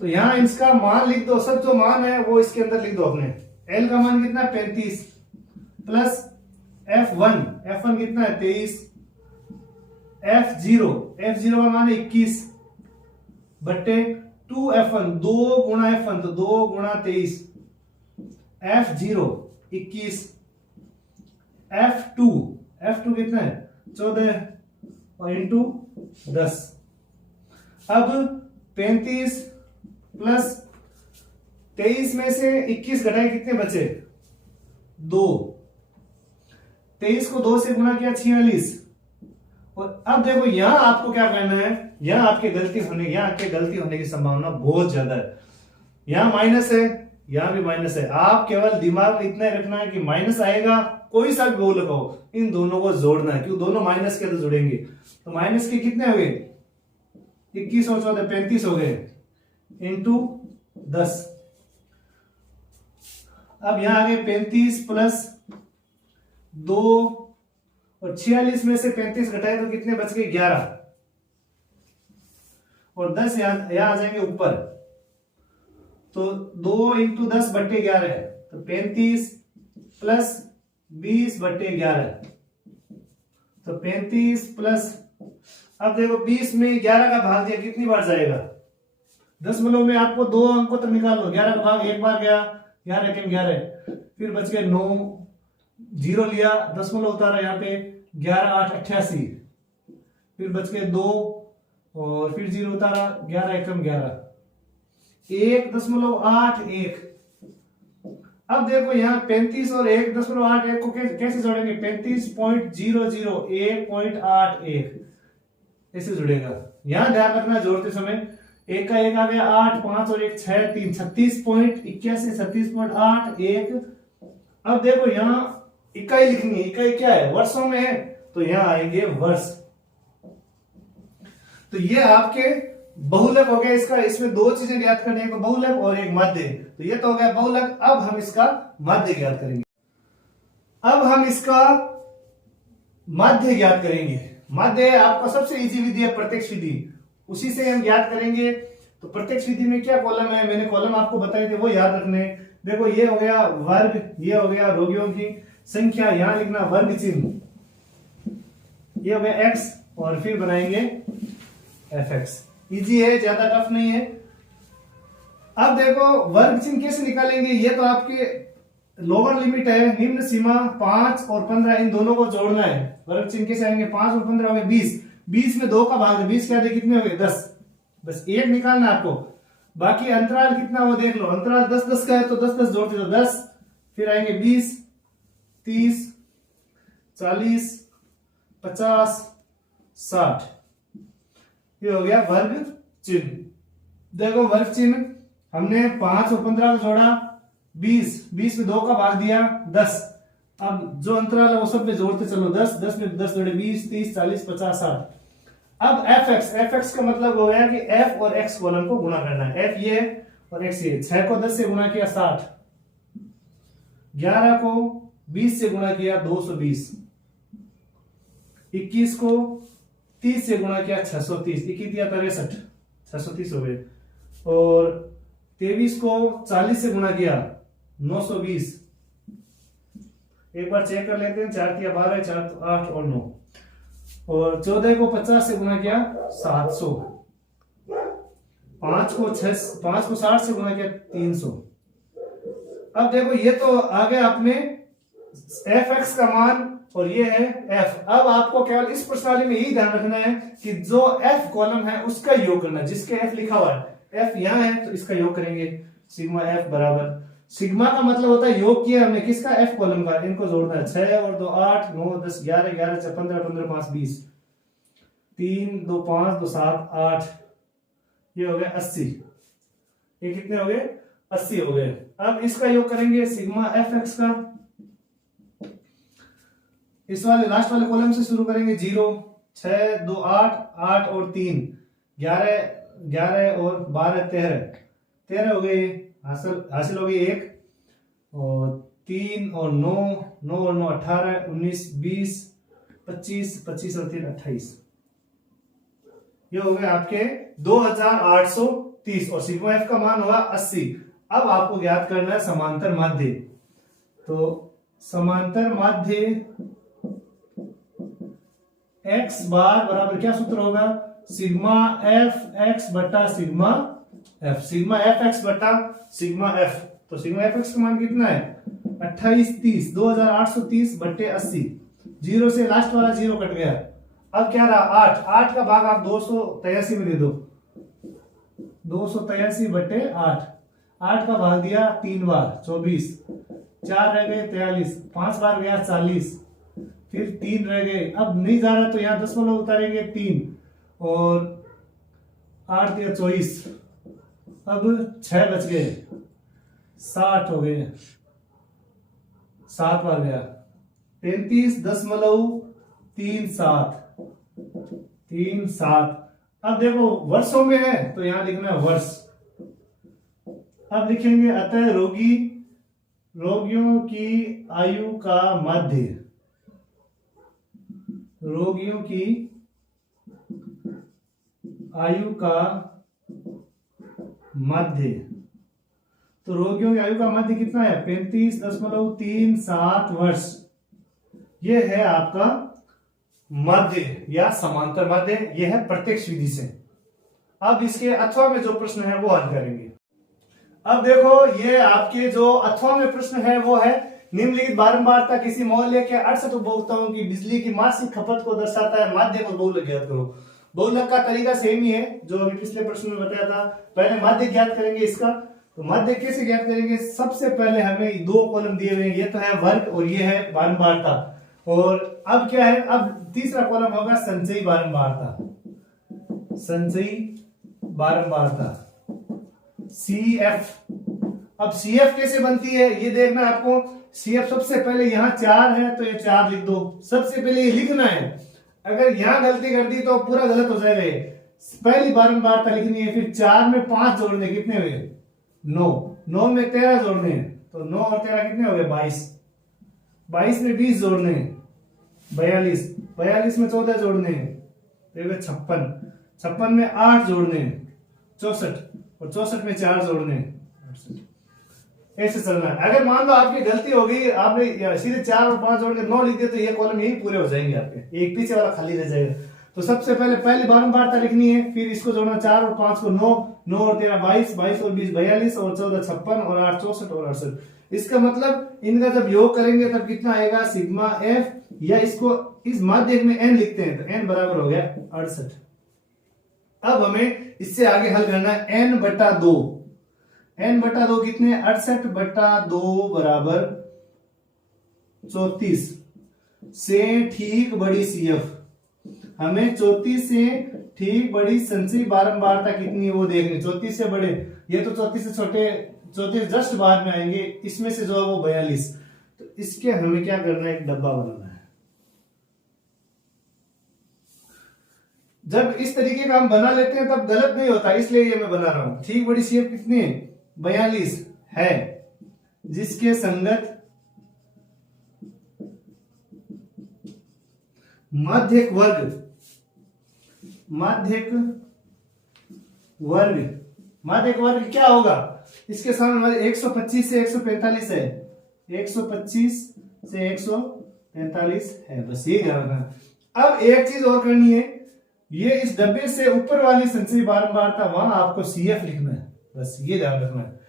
तो यहां इसका मान लिख दो, सब जो मान है वो इसके अंदर लिख दो अपने। L का मान कितना है 35, प्लस f1 कितना है 23, f0 का मान है 21 बट्टे 2f1, 2 गुणा f1 तो 2 गुणा 23, f0 21, f2 कितना है 14 और इंटू 10। अब 35 प्लस 23 में से 21 घटाए कितने बचे, 2। 23 को 2 से गुणा किया 46। और अब देखो यहां आपको क्या करना है, यहां आपके गलती होने की संभावना बहुत ज्यादा है। यहां माइनस है, यहां भी माइनस है। आप केवल दिमाग में इतना ही रखना है कि माइनस आएगा, कोई सा भी बहुलक हो, इन दोनों को जोड़ना है, क्यों दोनों माइनस के तो जुड़ेंगे। तो माइनस के कितने हो गए 21 और 14 35 हो गए, इंटू 10। अब यहां आ गए 35 प्लस 2 और 46 में से 35 घटाए तो कितने बच गए 11 और 10 यहां आ जाएंगे ऊपर, तो 2 इंटू 10 बट्टे 11 है, तो 35 प्लस 20 बट्टे 11, तो 35 प्लस, अब देखो 20 में 11 का भाग दिया कितनी बार जाएगा, दशमलव में आपको 2 अंकों तक निकाल लो। 11 का भाग एक बार गया, 11 11, फिर बच गए 9, 0 लिया, दशमलव उतारा यहाँ पे, 11 8 88, फिर बच गए 2 और फिर 0 उतारा, 11 1 11, 1.81। अब देखो यहाँ 35 और 1.81 को कैसे जोड़ेंगे, 35.00 1.81 ऐसे जुड़ेगा। यहां ध्यान रखना जोड़ते समय, एक का एक आ गया 8, 5 और 1 6 3, 36.81 36.81। अब देखो यहाँ इकाई लिखनी है, इकाई क्या है, वर्षों में है, तो यहाँ आएंगे वर्ष। तो ये आपके बहुलक हो गया इसका। इसमें 2 चीजें ज्ञात करनी है, एक बहुलक और एक माध्य। तो ये तो हो गया बहुलक। अब हम इसका माध्य ज्ञात करेंगे। अब हम इसका माध्य ज्ञात करेंगे। माध्य आपका सबसे इजी विधि है प्रत्यक्ष विधि। उसी से हम याद करेंगे। तो प्रत्यक्ष विधि में क्या कॉलम है, मैंने कॉलम आपको बताए थे वो याद रखने। देखो ये हो गया वर्ग, ये हो गया रोगियों की संख्या, यहां लिखना वर्ग चिन्ह, ये हो गया x और फिर बनाएंगे fx। इजी है, ज्यादा टफ नहीं है। अब देखो वर्ग चिन्ह कैसे निकालेंगे, ये तो आपके लोअर लिमिट है, निम्न सीमा 5 और 15 इन दोनों को जोड़ना है। वर्ग चिन्ह कैसे आएंगे, 5 और 15 हो गए 20, 20 में 2 का भाग है, 20 के आधे कितने हो गए 10, बस एक निकालना है आपको। बाकी अंतराल कितना वो देख लो, अंतराल 10 10 का है तो 10 10 जोड़ते तो 10, फिर आएंगे 20 30 40 50 60, ये हो गया वर्ग चिन्ह। देखो वर्ग चिन्ह हमने 5 और 15 को जोड़ा, 20 20 में 2 का भाग दिया 10, अब जो अंतराल है वो सब में जोड़ते चलो 10 10 में 10 जोड़े 20 30 40 50 60। अब fx का मतलब हो गया कि f और x कॉलम को गुणा करना है, f ये और x ये। 6 को 10 से गुणा किया 60, 11 को 20 से गुणा किया 220, 21 को 30 से गुणा किया 630, 21 या 63 630 हो गए, और 23 को 40 से गुणा किया 920। एक बार चेक कर लेते हैं, 4 तिया 12, 4 तो 8 और 9, और 14 को 50 से गुणा किया 700, 5 को 60 से गुणा किया 300। अब देखो ये तो आ गया अपने fx का मान और ये है f। अब आपको केवल इस प्रश्नावली में यही ध्यान रखना है कि जो f कॉलम है उसका योग करना है, जिसके f लिखा हुआ है, f यहां है तो इसका योग करेंगे, सिग्मा f बराबर, सिग्मा का मतलब होता है योग किया हमने किसका, f कॉलम का, इनको जोड़ना है, 6 और 2 8 9 10 11 11 6 15 15 5 20, 3 2 5 2 7 8, ये हो गया 80, ये कितने हो गए 80 हो गए। अब इसका योग करेंगे सिग्मा fx का, इस वाले लास्ट वाले कॉलम से शुरू करेंगे, 0 6 2 8 8 और 3 11 11 और 12 13 हो गए, हासिल हो गई 1, और 3 और 9 9 और 9 18 19 20 25 25 और 3 28, ये हो गए आपके 2830, और सिग्मा एफ का मान होगा 80। अब आपको ज्ञात करना है समांतर माध्य। तो समांतर माध्य x बार बराबर क्या सूत्र होगा, सिग्मा एफ एक्स बटा sigma F, sigma F x बटा सिग्मा एफ। तो सिग्मा एफ एक्स का मान कितना है 2830, 2830 बटे 80, 0 से लास्ट वाला 0 कट गया। अब क्या रहा 8, 8 का भाग आप 283 में दे दो, 283 बटे 8, 8 का भाग दिया 3 बार 24, 4 रह गए 43, 5 बार गया 40, फिर 3 रह गए, अब नहीं जा रहा तो यहाँ 10 उतारेंगे 3, और 8 या 24, अब 6 बच गए, 60 हो गए, 7 बार गया 35.37। अब देखो वर्षों में है तो यहां लिखना है वर्ष। अब लिखेंगे अतः रोगियों की आयु का मध्य, रोगियों की आयु का मध्य, तो रोगियों की आयु का मध्य कितना है 35.37 वर्ष। यह है आपका मध्य या समांतर मध्य, यह है प्रत्यक्ष विधि से। अब इसके अथवा में जो प्रश्न है वो हल करेंगे। अब देखो ये आपके जो अथवा में प्रश्न है वो है निम्नलिखित बारंबारता किसी मोहल्ले के 68 उपभोक्ताओं की बिजली की मासिक खपत को दर्शाता है, माध्य को बहुलक ज्ञात करो। बहुलक का तरीका सेम ही है जो अभी पिछले प्रश्न में बताया था। पहले माध्य ज्ञात करेंगे इसका। तो माध्य कैसे ज्ञात करेंगे, सबसे पहले हमें 2 कॉलम दिए हुए हैं, ये तो है वर्ग और ये है बारंबारता। और अब क्या है, अब तीसरा कॉलम होगा संचयी बारंबारता, संचयी बारंबारता CF। अब CF कैसे बनती है ये देखना है आपको। CF सबसे पहले यहाँ 4 है तो ये 4 लिख दो, सबसे पहले ये लिखना है। अगर यहाँ गलती कर दी तो पूरा गलत हो जाएगा। ये पहली बारंबारता लिखनी है, फिर 4 में 5 जोड़ने, कितने हुए 9, 9 में 13 जोड़ने, तो 9 और 13 कितने हो गए 22, 22 में 20 जोड़ने 42, 42 में 14 जोड़ने तो 56, 56 में 8 जोड़ने हैं 64, और 64 में 4 जोड़ने हैं 68। ऐसे चलना है। अगर मान लो आपकी गलती हो गई, आपने सीधे 4 और 5 जोड़ के 9 लिख दिया, तो ये कॉलम यही पूरे हो जाएंगे आपके, एक पीछे वाला खाली रह जाएगा। तो सबसे पहले बारंबारता लिखनी है, फिर इसको जोड़ना 4 और 5 को 9, 9 और 13 22, 22 और 20 42, और 14 56, और 8 64 और 68। इसका मतलब इनका जब योग करेंगे तब कितना आएगा, सिग्मा एफ, या इसको इस माध्यक में n लिखते हैं, तो n बराबर हो गया 68। अब हमें इससे आगे हल करना है n बटा 2। n बटा 2 कितने, 68 बटा 2 बराबर 34 से ठीक बड़ी CF। हमें 34 से ठीक बड़ी संचयी बारंबारता कितनी है वो देखनी। 34 से बड़े, ये तो 34 से छोटे, 34 जस्ट बाद में आएंगे, इसमें से जो है वो 42। तो इसके हमें क्या करना है, एक डब्बा बनाना है। जब इस तरीके का हम बना लेते हैं तब गलत नहीं होता, इसलिए ये मैं बना रहा हूं। ठीक बड़ी CF कितनी है, 42 है, जिसके संगत माध्यक वर्ग, माध्यक वर्ग क्या होगा, इसके सामने हमारे 125 से 145 है, 125 से 145 है, बस ये ध्यान रखना। अब एक चीज और करनी है, ये इस डब्बे से ऊपर वाली संचयी बारंबारता वहां आपको CF लिखना है, बस ये ध्यान रखना है।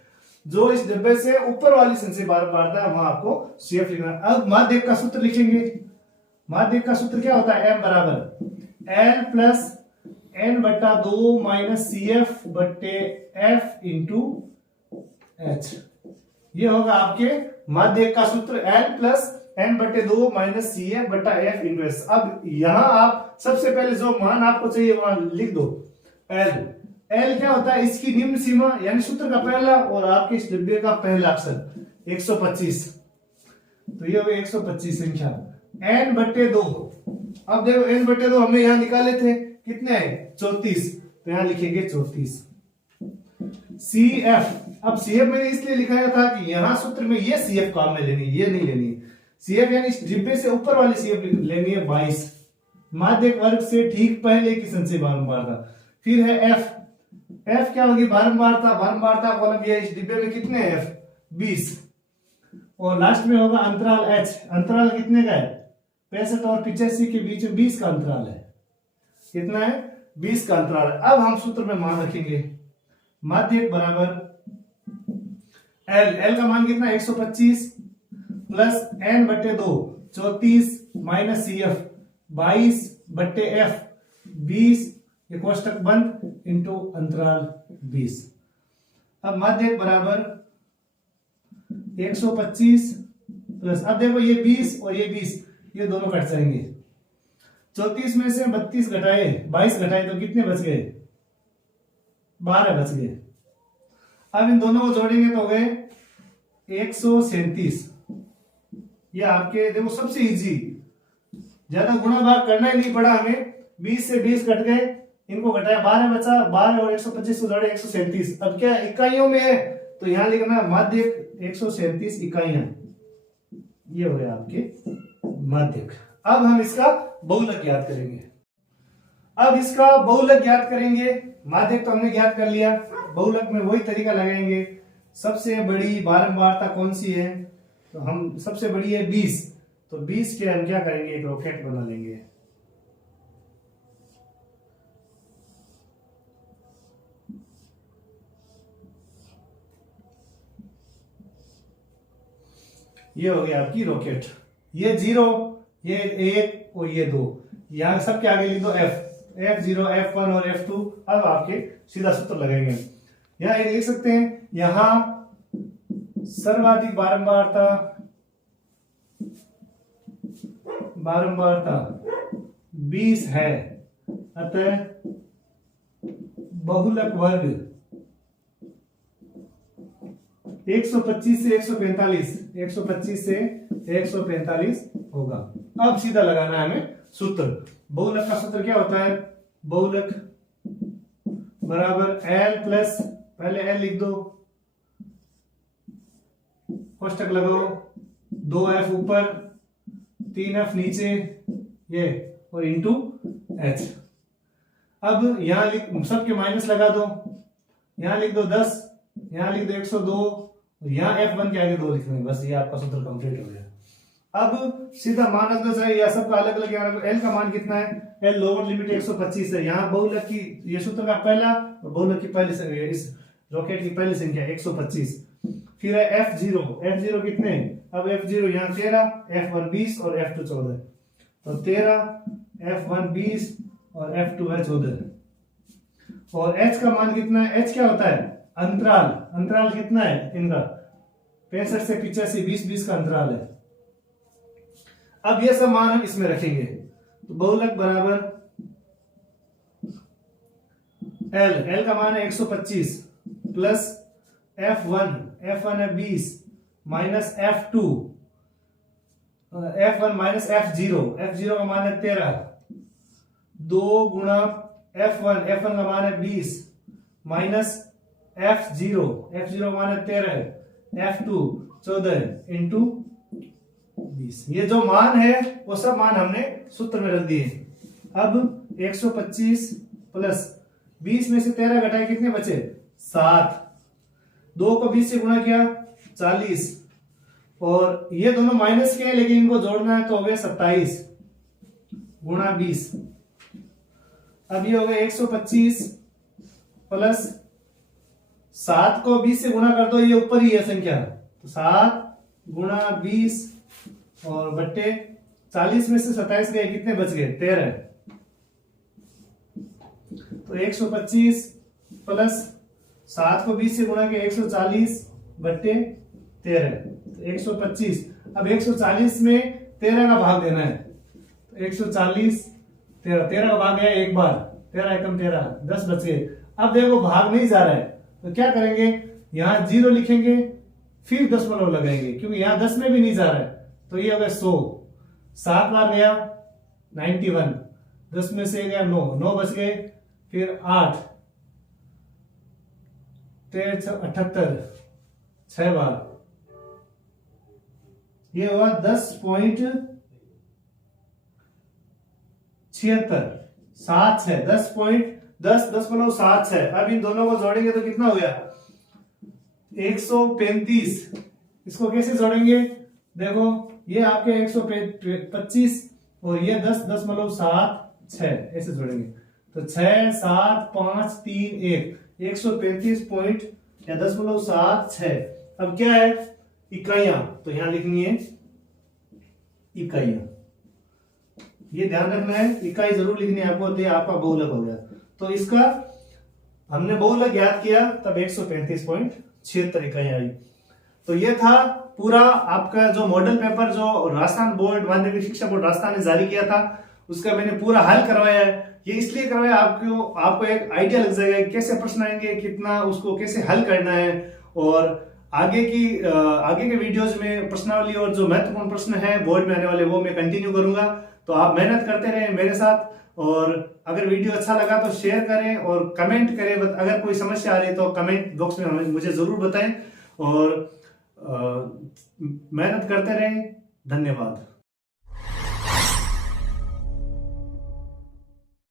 जो इस डब्बे से ऊपर वाली संचयी बारंबारता है वहां आपको CF लिखना है। अब माध्यक का सूत्र लिखेंगे। माध्यक का सूत्र क्या होता है, m बराबर L प्लस n बटा 2 माइनस CF बटे F इंटू H। ये होगा आपके माध्यक का सूत्र, L प्लस n बटे 2 माइनस CF बटा F इंटू H। अब यहां आप सबसे पहले जो मान आपको चाहिए वहां लिख दो L। L क्या होता है, इसकी निम्न सीमा, यानी सूत्र का पहला और आपके इस डिब्बे का पहला अक्षर 125। तो ये हो गई 125 संख्या, n बटे 2। अब देखो n बटे 2 हमने यहां निकाले थे, कितने हैं 34, तो यहां लिखेंगे 34। CF, अब CF मैंने इसलिए लिखाया था कि यहां सूत्र में ये CF काम में लेनी है, ये नहीं लेनी है। CF यानी इस डिब्बे से ऊपर वाली CF लेनी है 22, माध्यक वर्ग से ठीक पहले की संचयी बारंबारता। फिर है F, F क्या होगी, बारंबारता कॉलम, ये इस डिब्बे में कितने हैं F 20, और लास्ट में होगा अंतराल H। अंतराल कितने का है, 65 और 85 के बीच में 20 का अंतराल है। कितना है, 20 का अंतराल है। अब हम सूत्र में मान रखेंगे, माध्यक बराबर L का मान कितना, 125 प्लस n बटे 2 34 माइनस CF 22 बटे F 20, ये कोष्टक बंद, इंटू अंतराल 20। अब माध्यक बराबर 125 प्लस, अब देखो ये 20 और ये 20, ये दोनों कट जाएंगे। 34 में से 32 घटाए, 22 घटाए तो कितने बच गए, 12 बच गए। अब इन दोनों को जोड़ेंगे तो हो गए 137। ये आपके देखो सबसे इजी, ज्यादा गुणा भाग करना ही नहीं पड़ा हमें। 20 से 20 कट गए, इनको घटाया 12 बचा, 12 और 125 को जोड़े 137। अब क्या इकाइयों में है, तो यहां लिखना माध्यक 137 इकाइयां, ये हो गया आपके माध्यक। अब हम इसका बहुलक ज्ञात करेंगे। अब इसका बहुलक ज्ञात करेंगे, माध्यक तो हमने ज्ञात कर लिया, बहुलक में वही तरीका लगाएंगे। सबसे बड़ी बारंबारता कौन सी है, तो हम सबसे बड़ी है 20, तो 20 के हम क्या करेंगे, एक रॉकेट बना लेंगे। ये हो गया आपकी रॉकेट, ये 0, ये 1 और ये 2, यहां सबके आगे लिख दो F0, F1 और F2। अब आपके सीधा सूत्र लगाएंगे, यहां एक लिख सकते हैं, यहां सर्वाधिक बारंबारता 20 है, अतः बहुलक वर्ग 125 से 145, 125 से 145 होगा। अब सीधा लगाना है हमें सूत्र। बहुलक का सूत्र क्या होता है, बहुलक बराबर L प्लस, पहले L लिख दो, कोष्टक लगाओ, 2F ऊपर 3F नीचे, ये और इंटू H। अब यहाँ सबके माइनस लगा दो, यहाँ लिख दो 10, यहाँ लिख दो 102, यहाँ F1 के आगे 2 लिखने, बस ये आपका सूत्र कंप्लीट हो गया। अब सीधा मान रख दो चाहिए, या सबका अलग अलग यहाँ L का मान कितना है, L लोअर लिमिट 125 है, यहाँ बहुलक की ये सूत्र का पहला और बहुलक की पहली संख्या, इस रॉकेट की पहली संख्या 125। फिर है F0 कितने, अब F0 यहाँ 13, F1 20 और F2 14, तो 13, F1 20 और F2 है 14। और H का मान कितना है, H क्या होता है, अंतराल कितना है इनका, 65 से 85, 20-20 का अंतराल है। अब ये सब मान हम इसमें रखेंगे, तो बहुलक बराबर L का मान है 125 प्लस F1 है 20 minus F2, F1 minus F0 का मान है 13, 2 गुणा F1 का मान है 20 माइनस F0 का मान है 13, F2 14 इंटू 20। ये जो मान है वो सब मान हमने सूत्र में रख दिए। अब 125 प्लस 20 में से 13 घटाए कितने बचे, 7, 2 को 20 से गुणा किया 40, और ये दोनों माइनस के हैं लेकिन इनको जोड़ना है तो हो गया 27 गुणा 20। अब ये हो गया 125 प्लस 7 को 20 से गुणा कर दो, ये ऊपर ही है संख्या, तो 7 गुणा 20 और बट्टे 40 में से 27 गए, कितने बच गए, 13। तो 125 प्लस 7 को 20 से गुणा किया 140 बट्टे 13, तो 125। अब 140 में 13 का भाग देना है, तो 140 13 का भाग गया एक बार, 13 एकम 13, 10 बच गए। अब देखो भाग नहीं जा रहा है तो क्या करेंगे, यहां 0 लिखेंगे फिर दशमलव लगाएंगे, क्योंकि यहां 10 में भी नहीं जा रहा है, तो ये हो गया 100, 7 बार गया 91, 10 में से गया 9 बच गए, फिर 8 78, 6 बार, ये हुआ 10.76, 10.76। अब इन दोनों को जोड़ेंगे तो कितना हो गया, 135। इसको कैसे जोड़ेंगे, देखो ये आपके 125 और ये 10.76 ऐसे जोड़ेंगे, तो 6 7 5 3 1 135 पॉइंट या 10.76। अब क्या है, इकाइयां, तो यहां लिखनी है इकाइयां, ये ध्यान रखना है, इकाई जरूर लिखनी है आपको, तो आपका बहुलक हो गया। तो इसका हमने बहुलक ज्ञात किया तब 135.76 इकाइयां आई। तो ये था पूरा आपका जो मॉडल पेपर जो राजस्थान बोर्ड माध्यमिक शिक्षा बोर्ड राजस्थान ने जारी किया था, उसका मैंने पूरा हल करवाया है। ये इसलिए करवाया आपको एक आइडिया लग जाएगा कि कैसे प्रश्न आएंगे, कितना उसको कैसे हल करना है, और आगे के वीडियोज में प्रश्नावली और जो महत्वपूर्ण प्रश्न है बोर्ड में आने वाले वो मैं कंटिन्यू करूंगा। तो आप मेहनत करते रहें मेरे साथ, और अगर वीडियो अच्छा लगा तो शेयर करें और कमेंट करें। अगर कोई समस्या आ रही है तो कमेंट बॉक्स में मुझे जरूर बताएं, और मेहनत करते रहें। धन्यवाद।